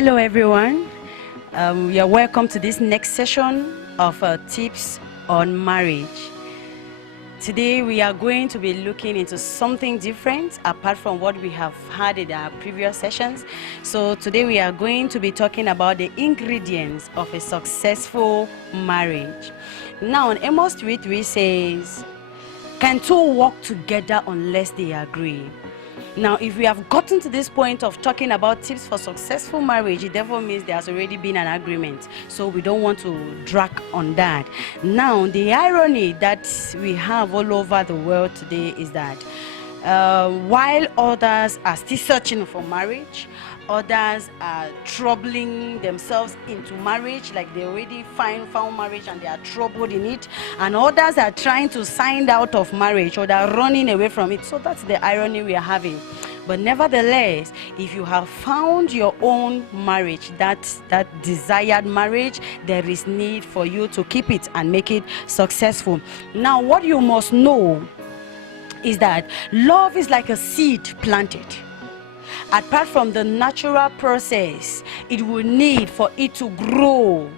Hello everyone, you're welcome to this next session of tips on marriage. Today we are going to be looking into something different apart from what we have had in our previous sessions. So today we are going to be talking about the ingredients of a successful marriage. Now in Amos 3:3 says, "Can two walk together unless they agree?" Now, if we have gotten to this point of talking about tips for successful marriage, it therefore means there has already been an agreement. So we don't want to drag on that. Now, the irony that we have all over the world today is that while others are still searching for marriage, others are troubling themselves into marriage, like they already found marriage and they are troubled in it, and others are trying to sign out of marriage or they are running away from it. So that's the irony we are having. But nevertheless, if you have found your own marriage, that desired marriage, there is need for you to keep it and make it successful. Now, what you must know is that love is like a seed planted. Apart from the natural process it will need for it to grow,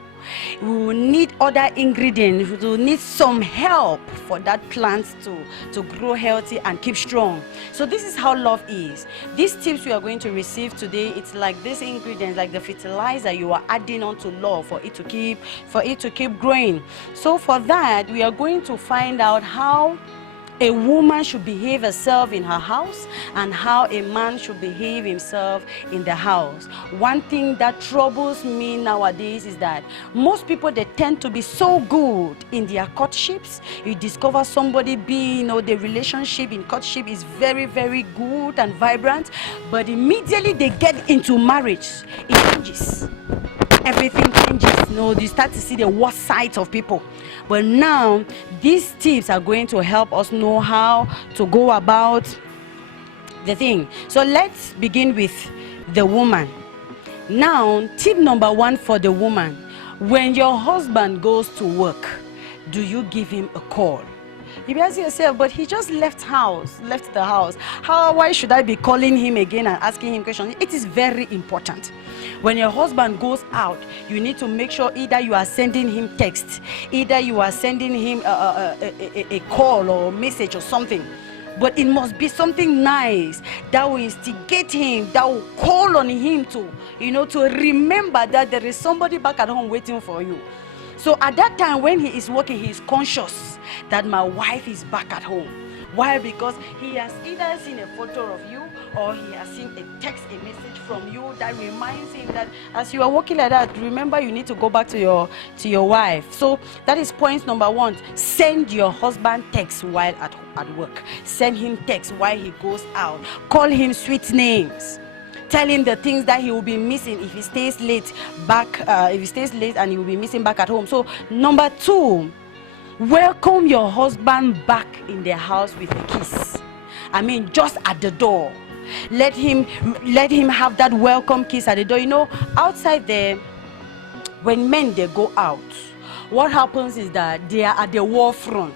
we will need other ingredients. We will need some help for that plant to grow healthy and keep strong. So this is how love is. These tips we are going to receive today, it's like these ingredients, like the fertilizer you are adding on to love for it to keep growing. So for that, we are going to find out how a woman should behave herself in her house and how a man should behave himself in the house. One thing that troubles me nowadays is that most people, they tend to be so good in their courtships. You discover somebody the relationship in courtship is very, very good and vibrant, but immediately they get into marriage, it changes. Everything changes. You start to see the worst sides of people. But now these tips are going to help us know how to go about the thing. So let's begin with the woman. Now, tip number one for the woman: when your husband goes to work, do you give him a call? You ask yourself, but he just left the house. Why should I be calling him again and asking him questions? It is very important. When your husband goes out, you need to make sure either you are sending him text, either you are sending him a call or a message or something. But it must be something nice that will instigate him, that will call on him to remember that there is somebody back at home waiting for you. So at that time when he is working, he is conscious that my wife is back at home. Why? Because he has either seen a photo of you or he has seen a message from you that reminds him that as you are working like that, remember you need to go back to your wife. So that is point number one. Send your husband text while at work. Send him text while he goes out. Call him sweet names. Tell him the things that he will be missing if he stays late and he will be missing back at home. So number two, welcome your husband back in the house with a kiss. Just at the door. Let him have that welcome kiss at the door. Outside there, when men they go out, what happens is that they are at the war front.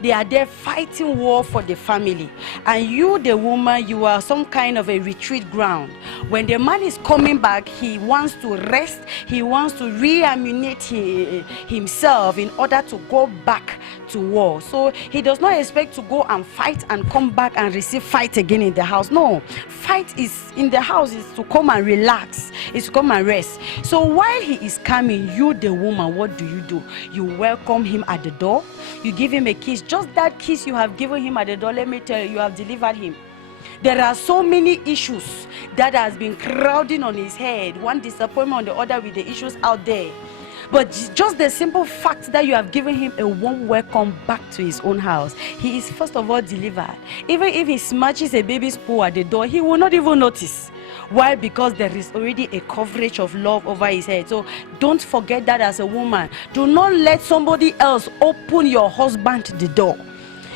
They are there fighting war for the family, and you, the woman, you are some kind of a retreat ground. When the man is coming back, he wants to rest, he wants to reammunitate himself in order to go back to war. So he does not expect to go and fight and come back and receive fight again in the house. No, fight is in the house is to come and relax, is to come and rest. So while he is coming, you, the woman, what do? You welcome him at the door. You give him a kiss. Just that kiss you have given him at the door, let me tell you, you have delivered him. There are so many issues that has been crowding on his head, one disappointment on the other with the issues out there. But just the simple fact that you have given him a warm welcome back to his own house, he is first of all delivered. Even if he smashes a baby's poo at the door, he will not even notice. Why? Because there is already a coverage of love over his head. So don't forget that as a woman. Do not let somebody else open your husband the door.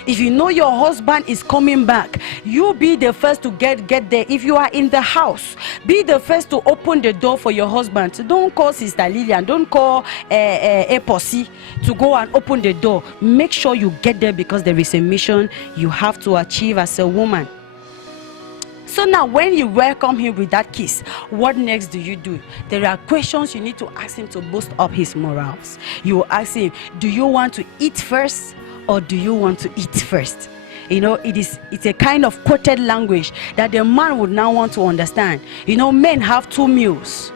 If you know your husband is coming back, you be the first to get there. If you are in the house, be the first to open the door for your husband. So don't call Sister Lillian, don't call a posse to go and open the door. Make sure you get there because there is a mission you have to achieve as a woman. So now when you welcome him with that kiss, what next do you do? There are questions you need to ask him to boost up his morals. You will ask him, do you want to eat first or do you want to eat first? You know, it's a kind of quoted language that the man would now want to understand. You know, men have 2 meals.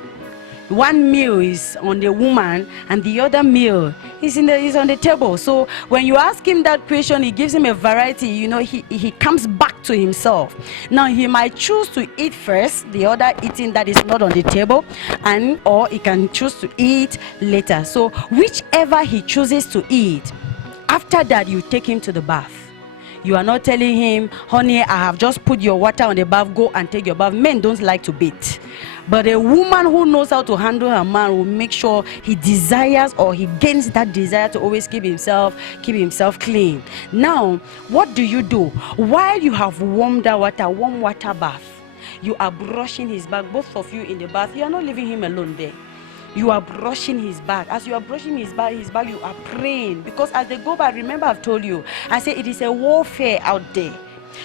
One meal is on the woman and the other meal is on the table. So when you ask him that question, he gives him a variety. You know, he comes back to himself. Now he might choose to eat first, the other eating that is not on the table, or he can choose to eat later. So whichever he chooses to eat, after that you take him to the bath. You are not telling him, honey, I have just put your water on the bath, go and take your bath. Men don't like to bathe. But a woman who knows how to handle her man will make sure he desires or he gains that desire to always keep himself clean. Now, what do you do? While you have warm water bath, you are brushing his back, both of you in the bath. You are not leaving him alone there. You are brushing his back. As you are brushing his back, you are praying. Because as they go by, remember I've told you, I say it is a warfare out there.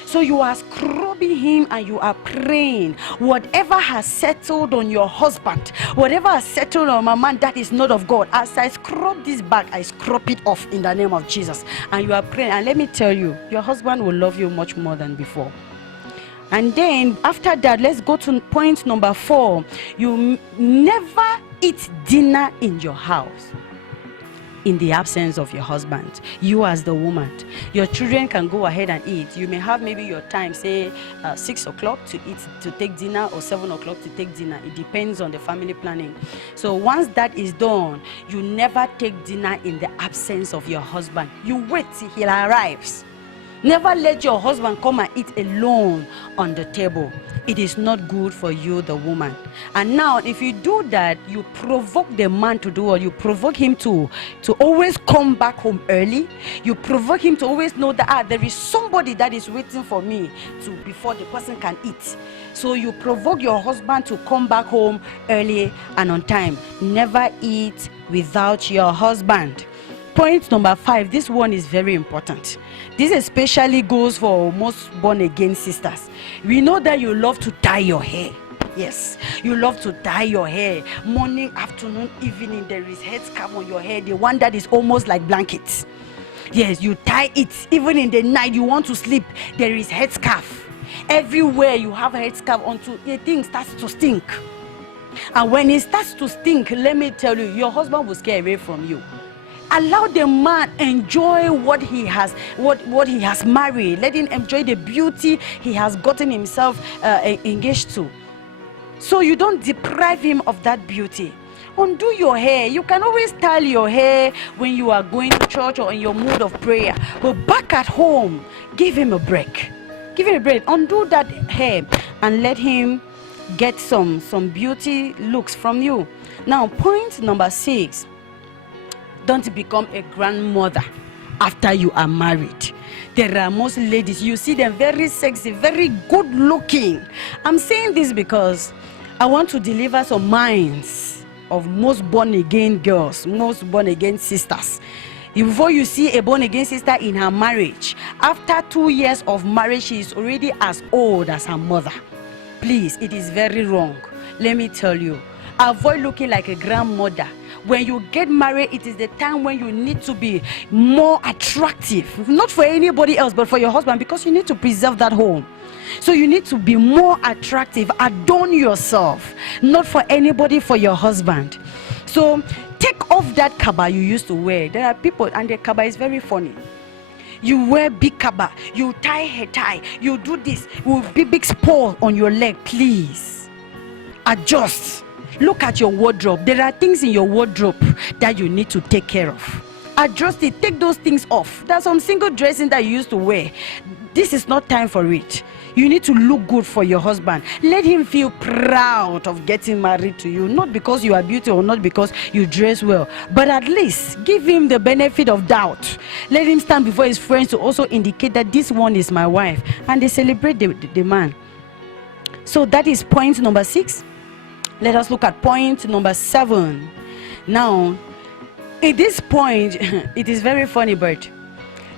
So you are scrubbing him and you are praying. Whatever has settled on your husband, whatever has settled on my man that is not of God, as I scrub this back, I scrub it off in the name of Jesus. And you are praying. And let me tell you, your husband will love you much more than before. And then after that, let's go to point number 4. You never eat dinner in your house in the absence of your husband. You as the woman, your children can go ahead and eat. You may have maybe your time, say 6 o'clock to take dinner, or 7 o'clock to take dinner. It depends on the family planning. So once that is done, you never take dinner in the absence of your husband. You wait till he arrives. Never let your husband come and eat alone on the table. It is not good for you, the woman. And now, if you do that, you provoke the man to do what? You provoke him to always come back home early. You provoke him to always know that there is somebody that is waiting for me before the person can eat. So you provoke your husband to come back home early and on time. Never eat without your husband. Point number 5, this one is very important. This especially goes for most born-again sisters. We know that you love to dye your hair. Yes, you love to dye your hair. Morning, afternoon, evening, there is headscarf on your hair, the one that is almost like blankets. Yes, you tie it. Even in the night, you want to sleep, there is headscarf. Everywhere you have a headscarf onto, the thing starts to stink. And when it starts to stink, let me tell you, your husband will scare away from you. Allow the man enjoy what he has married. Let him enjoy the beauty he has gotten himself engaged to. So you don't deprive him of that beauty. Undo your hair. You can always style your hair when you are going to church or in your mood of prayer. But back at home, give him a break. Give him a break. Undo that hair and let him get some beauty looks from you. Now, point number 6. Don't become a grandmother after you are married. There are most ladies, you see them very sexy, very good looking. I'm saying this because I want to deliver some minds of most born again girls, most born again sisters. Before you see a born again sister in her marriage, after 2 years of marriage, she is already as old as her mother. Please, it is very wrong. Let me tell you, avoid looking like a grandmother. When you get married, it is the time when you need to be more attractive. Not for anybody else, but for your husband, because you need to preserve that home. So you need to be more attractive. Adorn yourself. Not for anybody, for your husband. So take off that kaba you used to wear. There are people, and the kaba is very funny. You wear big kaba, you tie hair tie, you do this with big spore on your leg. Please adjust. Look at your wardrobe. There are things in your wardrobe that you need to take care of. Adjust it. Take those things off. There's some single dressing that you used to wear. This is not time for it. You need to look good for your husband. Let him feel proud of getting married to you. Not because you are beautiful or not because you dress well. But at least give him the benefit of doubt. Let him stand before his friends to also indicate that this one is my wife. And they celebrate the man. So that is point number 6. Let us look at point number 7. Now, at this point, it is very funny, but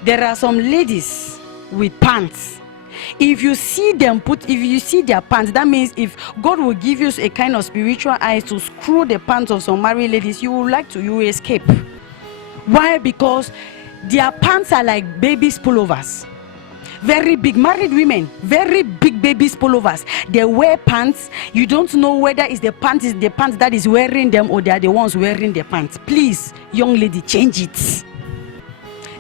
there are some ladies with pants. If you see their pants, that means if God will give you a kind of spiritual eyes to screw the pants of some married ladies, you will escape. Why? Because their pants are like babies' pullovers. Very big married women, very big babies pullovers. They wear pants. You don't know whether it's the pants that is wearing them or they are the ones wearing the pants. Please, young lady, change it.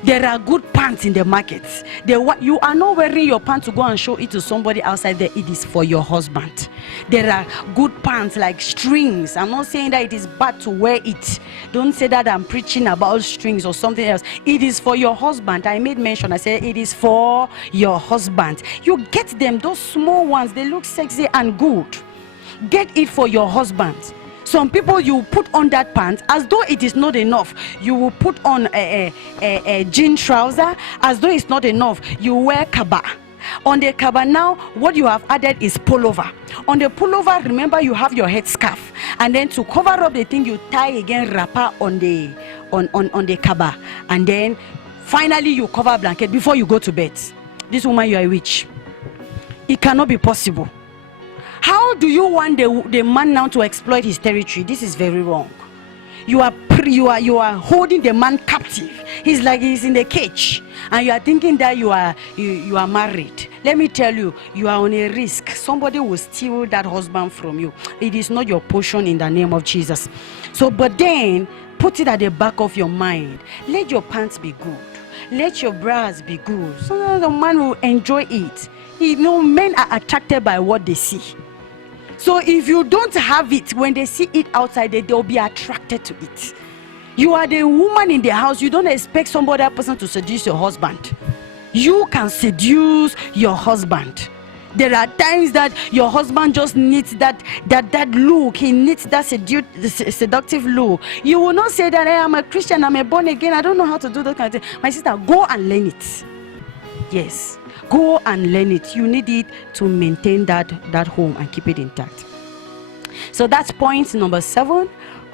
There are good pants in the market. You are not wearing your pants to go and show it to somebody outside there. It is for your husband. There are good pants like strings. I'm not saying that it is bad to wear it. Don't say that I'm preaching about strings or something else. It is for your husband. I made mention. I said it is for your husband. You get them, those small ones. They look sexy and good. Get it for your husband. Some people, you put on that pants as though it is not enough. You will put on a jean trouser as though it's not enough. You wear kaba. On the kaba now, what you have added is pullover. On the pullover, remember you have your head scarf, and then to cover up the thing, you tie again wrapper on the kaba, and then finally you cover blanket before you go to bed. This woman, you are a witch. It cannot be possible. How do you want the man now to exploit his territory? This is very wrong. You are holding the man captive. He's like he's in the cage, and you are thinking that you are married. Let me tell you, you are on a risk. Somebody will steal that husband from you. It is not your portion in the name of Jesus. So, but then put it at the back of your mind. Let your pants be good. Let your bras be good, so that the man will enjoy it. Men are attracted by what they see. So if you don't have it, when they see it outside, they'll be attracted to it. You are the woman in the house. You don't expect some other person to seduce your husband. You can seduce your husband. There are times that your husband just needs that look. He needs that seductive look. You will not say that, hey, I'm a Christian, I'm a born again, I don't know how to do that kind of thing. My sister, go and learn it. Yes. Go and learn it. You need it to maintain that home and keep it intact. So that's point number 7.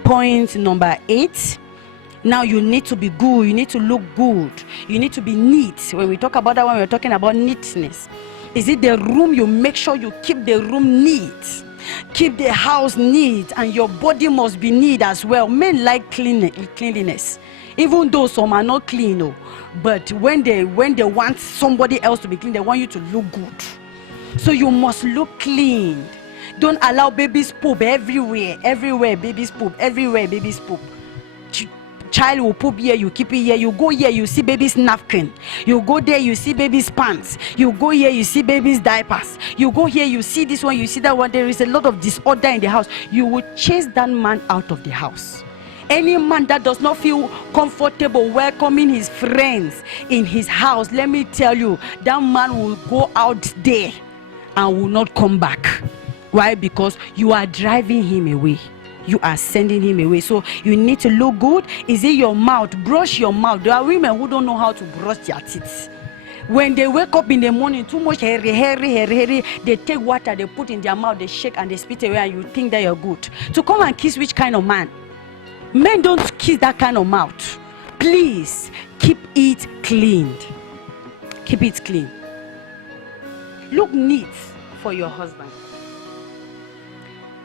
Point number 8. Now you need to be good. You need to look good. You need to be neat. When we talk about that one, we're talking about neatness. Is it the room? You make sure you keep the room neat. Keep the house neat, and your body must be neat as well. Men like cleanliness. Even though some are not clean, no. But when they want somebody else to be clean, they want you to look good. So you must look clean. Don't allow babies poop everywhere. Everywhere babies poop. Everywhere babies poop. Child will poop here, you keep it here. You go here, you see baby's napkin. You go there, you see baby's pants. You go here, you see baby's diapers. You go here, you see this one, you see that one. There is a lot of disorder in the house. You will chase that man out of the house. Any man that does not feel comfortable welcoming his friends in his house, let me tell you, that man will go out there and will not come back. Why? Because you are driving him away. You are sending him away. So you need to look good. Is it your mouth? Brush your mouth. There are women who don't know how to brush their teeth. When they wake up in the morning, too much hairy, they take water, they put in their mouth, they shake and they spit away, and you think that you're good. To come and kiss which kind of man? Men don't kiss that kind of mouth. Please keep it cleaned. Keep it clean. Look neat for your husband.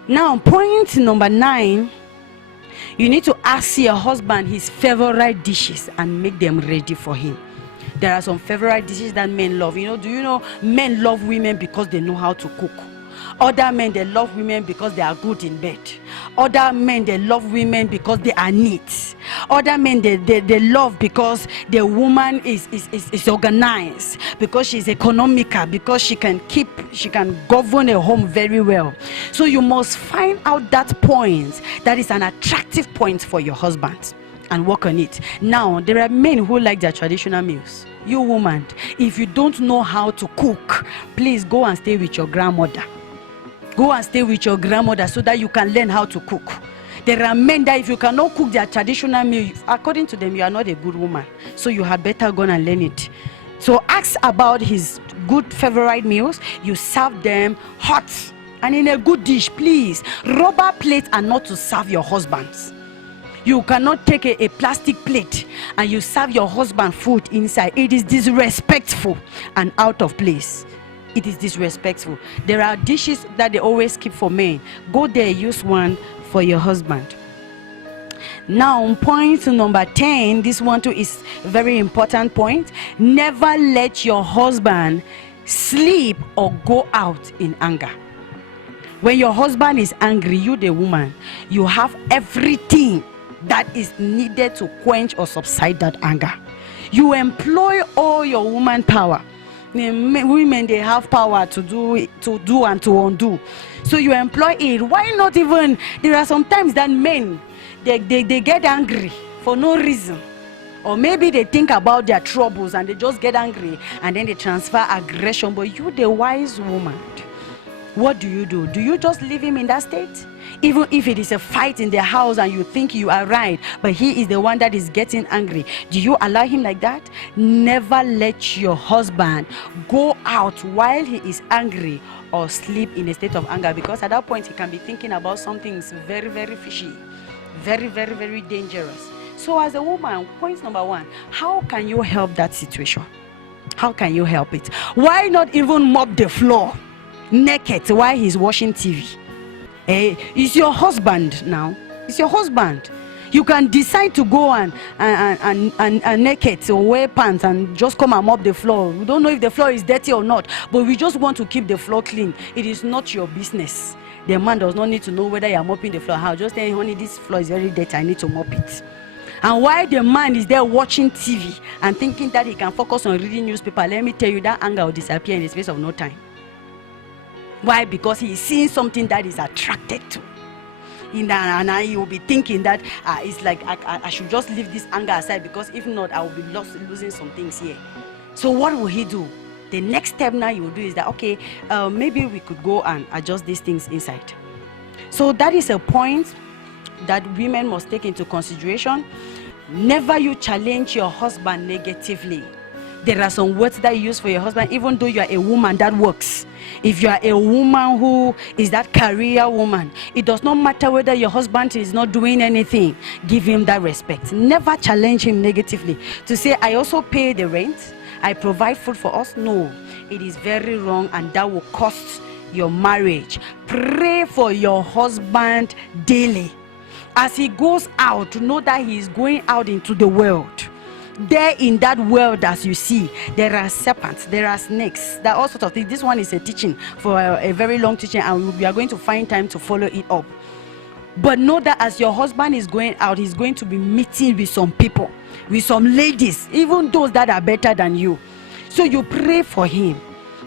Now, point number 9, you need to ask your husband his favorite dishes and make them ready for him. There are some favorite dishes that men love. Do you know men love women because they know how to cook? Other men, they love women because they are good in bed. Other men, they love women because they are neat. Other men, they love because the woman is organized, because she's economical, because she can govern a home very well. So you must find out that point that is an attractive point for your husband and work on it. Now, there are men who like their traditional meals. You woman, if you don't know how to cook, please go and stay with your grandmother. Go and stay with your grandmother so that you can learn how to cook. There are men that if you cannot cook their traditional meal, according to them, you are not a good woman. So you had better go and learn it. So ask about his good favorite meals. You serve them hot and in a good dish, please. Rubber plates are not to serve your husbands. You cannot take a plastic plate and you serve your husband food inside. It is disrespectful and out of place. it is disrespectful. There are dishes that they always keep for men. Go there, use one for your husband. Now, point number 10, this one too is a very important point. Never let your husband sleep or go out in anger. When your husband is angry, you the woman, you have everything that is needed to quench or subside that anger. You employ all your woman power. Women, they have power to do and to undo. So you employ it. Why not even, there are sometimes that men, they get angry for no reason. Or maybe they think about their troubles and they just get angry and then they transfer aggression. But you, the wise woman, what do? Do you just leave him in that state? Even if it is a fight in the house and you think you are right, but he is the one that is getting angry, do you allow him like that? Never let your husband go out while he is angry or sleep in a state of anger, because at that point he can be thinking about something very, very fishy, very, very, very dangerous. So as a woman, point number 1, how can you help that situation? How can you help it? Why not even mop the floor naked while he's watching TV? It's your husband now. It's your husband. You can decide to go and naked or wear pants and just come and mop the floor. We don't know if the floor is dirty or not, but we just want to keep the floor clean. It is not your business. The man does not need to know whether you are mopping the floor. How? Just say, honey, this floor is very dirty, I need to mop it. And while the man is there watching TV and thinking that he can focus on reading newspaper, let me tell you, that anger will disappear in the space of no time. Why? Because he is seeing something that is attracted to. And he will be thinking that it's like I should just leave this anger aside, because if not, I will be losing some things here. So what will he do? The next step now you will do is that, okay, maybe we could go and adjust these things inside. So that is a point that women must take into consideration. Never you challenge your husband negatively. There are some words that you use for your husband, even though you are a woman, that works. If you are a woman who is that career woman, it does not matter whether your husband is not doing anything, give him that respect. Never challenge him negatively. To say, I also pay the rent, I provide food for us. No, it is very wrong, and that will cost your marriage. Pray for your husband daily. As he goes out, know that he is going out into the world. There in that world, as you see, there are serpents, there are snakes, there are all sorts of things. This one is a teaching for a very long teaching, and we are going to find time to follow it up. But know that as your husband is going out, he's going to be meeting with some people, with some ladies, even those that are better than you. So you pray for him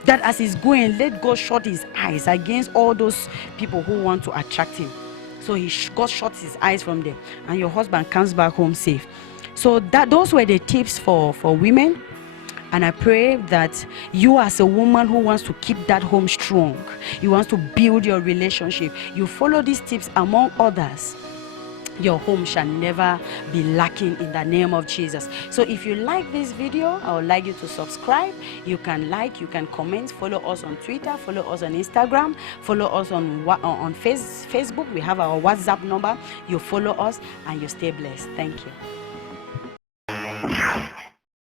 that as he's going, let God shut his eyes against all those people who want to attract him. So God shuts his eyes from them, and your husband comes back home safe. So those were the tips for women, and I pray that you, as a woman who wants to keep that home strong, you want to build your relationship, you follow these tips among others, your home shall never be lacking in the name of Jesus. So if you like this video, I would like you to subscribe. You can like, you can comment, follow us on Twitter, follow us on Instagram, follow us on Facebook. We have our WhatsApp number. You follow us and you stay blessed. Thank you.